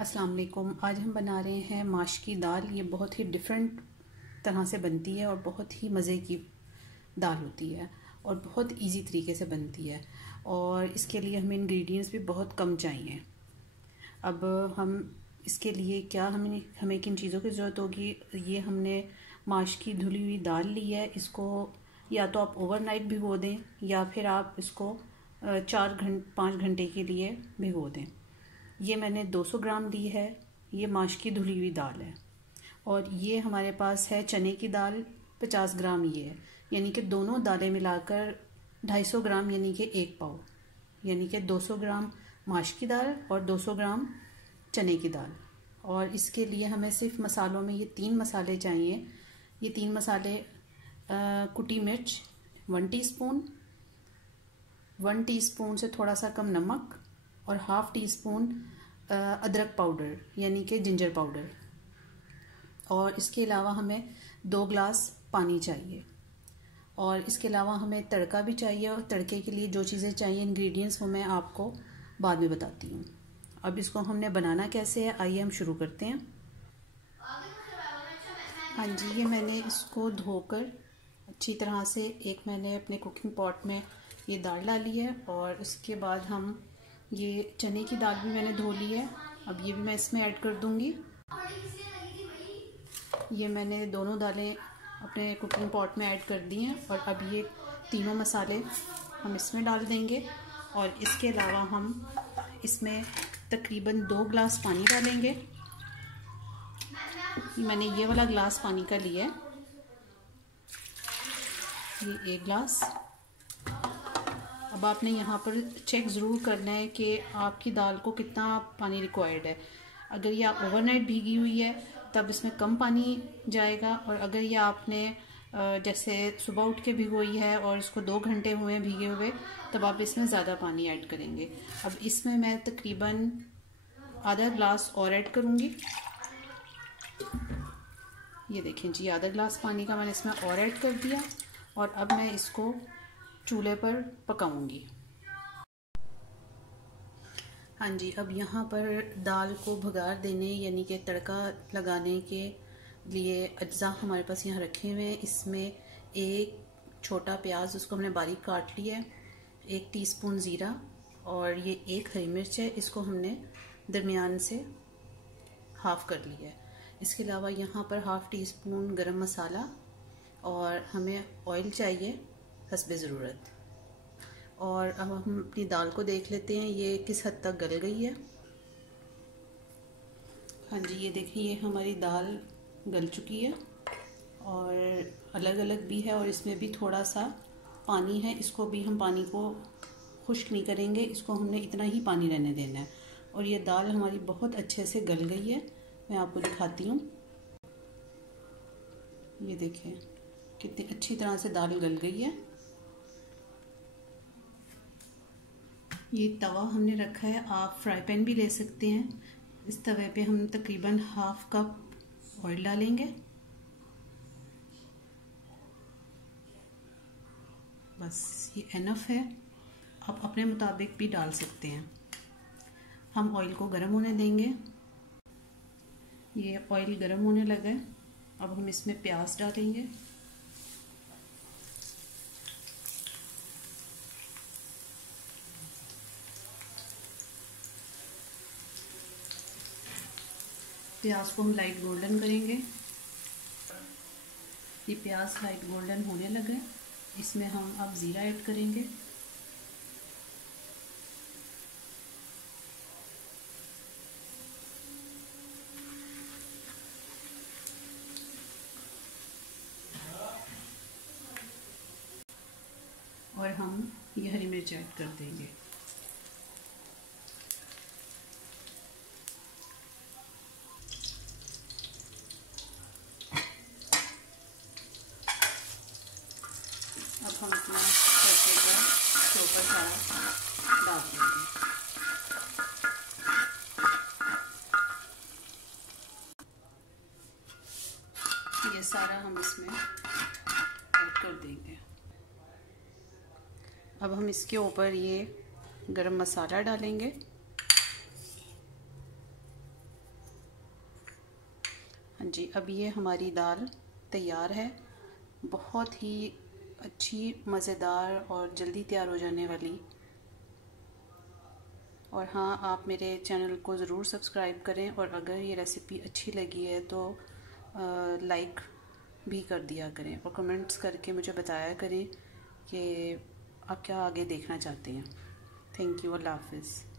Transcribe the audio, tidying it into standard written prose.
अस्सलाम वालेकुम। आज हम बना रहे हैं माश की दाल। ये बहुत ही डिफरेंट तरह से बनती है और बहुत ही मज़े की दाल होती है और बहुत इजी तरीके से बनती है और इसके लिए हमें इंग्रेडिएंट्स भी बहुत कम चाहिए। अब हम इसके लिए क्या हमें किन चीज़ों की ज़रूरत होगी। ये हमने माश की धुली हुई दाल ली है। इसको या तो आप ओवरनाइट भिगो दें या फिर आप इसको 5 घंटे के लिए भिगो दें। ये मैंने 200 ग्राम ली है। ये माश की धुली हुई दाल है। और ये हमारे पास है चने की दाल 50 ग्राम। ये है यानी कि दोनों दालें मिलाकर 250 ग्राम यानी कि 1 पाव, यानी कि 200 ग्राम माश की दाल और 200 ग्राम चने की दाल। और इसके लिए हमें सिर्फ मसालों में ये 3 मसाले चाहिए। ये 3 मसाले कुटी मिर्च 1 टीस्पून, 1 टीस्पून से थोड़ा सा कम नमक और हाफ टी स्पून अदरक पाउडर यानी कि जिंजर पाउडर। और इसके अलावा हमें 2 ग्लास पानी चाहिए। और इसके अलावा हमें तड़का भी चाहिए और तड़के के लिए जो चीज़ें चाहिए इंग्रेडिएंट्स वो मैं आपको बाद में बताती हूँ। अब इसको हमने बनाना कैसे है, आइए हम शुरू करते हैं। हाँ जी, ये मैंने इसको धोकर अच्छी तरह से मैंने अपने कुकिंग पॉट में ये दाल डाली है। और उसके बाद हम ये चने की दाल भी मैंने धो ली है। अब ये भी मैं इसमें ऐड कर दूंगी। ये मैंने दोनों दालें अपने कुकिंग पॉट में ऐड कर दी हैं। और अब ये तीनों मसाले हम इसमें डाल देंगे। और इसके अलावा हम इसमें तकरीबन 2 ग्लास पानी डालेंगे। मैंने ये वाला ग्लास पानी का लिया है, ये 1 ग्लास। अब आपने यहाँ पर चेक ज़रूर करना है कि आपकी दाल को कितना पानी रिक्वायर्ड है। अगर ये आप ओवरनाइट भीगी हुई है तब इसमें कम पानी जाएगा। और अगर ये आपने जैसे सुबह उठ के भिगोई है और इसको 2 घंटे हुए हैं भीगे हुए, तब आप इसमें ज़्यादा पानी ऐड करेंगे। अब इसमें मैं तकरीबन आधा ग्लास और ऐड करूँगी। ये देखें जी, आधा ग्लास पानी का मैंने इसमें और ऐड कर दिया। और अब मैं इसको चूल्हे पर पकाऊंगी। हाँ जी, अब यहाँ पर दाल को भगार देने यानी कि तड़का लगाने के लिए अज्जा हमारे पास यहाँ रखे हुए हैं। इसमें 1 छोटा प्याज, उसको हमने बारीक काट लिया है, 1 टीस्पून ज़ीरा और ये 1 हरी मिर्च है, इसको हमने दरमियान से हाफ़ कर लिया है। इसके अलावा यहाँ पर हाफ़ टी स्पून गरम मसाला और हमें ऑयल चाहिए हस्बे ज़रूरत। और अब हम अपनी दाल को देख लेते हैं ये किस हद तक गल गई है। हाँ जी, ये देखिए, ये हमारी दाल गल चुकी है और अलग अलग भी है और इसमें भी थोड़ा सा पानी है। इसको भी हम पानी को खुश्क नहीं करेंगे, इसको हमने इतना ही पानी रहने देना है। और ये दाल हमारी बहुत अच्छे से गल गई है, मैं आपको दिखाती हूँ। ये देखिए कितनी अच्छी तरह से दाल गल गई है। ये तवा हमने रखा है, आप फ्राई पैन भी ले सकते हैं। इस तवे पे हम तकरीबन हाफ कप ऑयल डालेंगे। बस ये एनफ है, आप अपने मुताबिक भी डाल सकते हैं। हम ऑयल को गर्म होने देंगे। ये ऑयल गर्म होने लगा है। अब हम इसमें प्याज डालेंगे। प्याज को हम लाइट गोल्डन करेंगे। ये प्याज लाइट गोल्डन होने लगा है, इसमें हम अब ज़ीरा ऐड करेंगे। और हम ये हरी मिर्च ऐड कर देंगे। अब हम अपना तड़के का चोपर सारा डाल देंगे। ये सारा हम इसमें ऐड कर देंगे। अब हम इसके ऊपर ये गरम मसाला डालेंगे। हाँ जी, अब ये हमारी दाल तैयार है, बहुत ही अच्छी, मज़ेदार और जल्दी तैयार हो जाने वाली। और हाँ, आप मेरे चैनल को ज़रूर सब्सक्राइब करें, और अगर ये रेसिपी अच्छी लगी है तो लाइक भी कर दिया करें, और कमेंट्स करके मुझे बताया करें कि आप क्या आगे देखना चाहते हैं। Thank you. अल्लाह हाफ़िज़।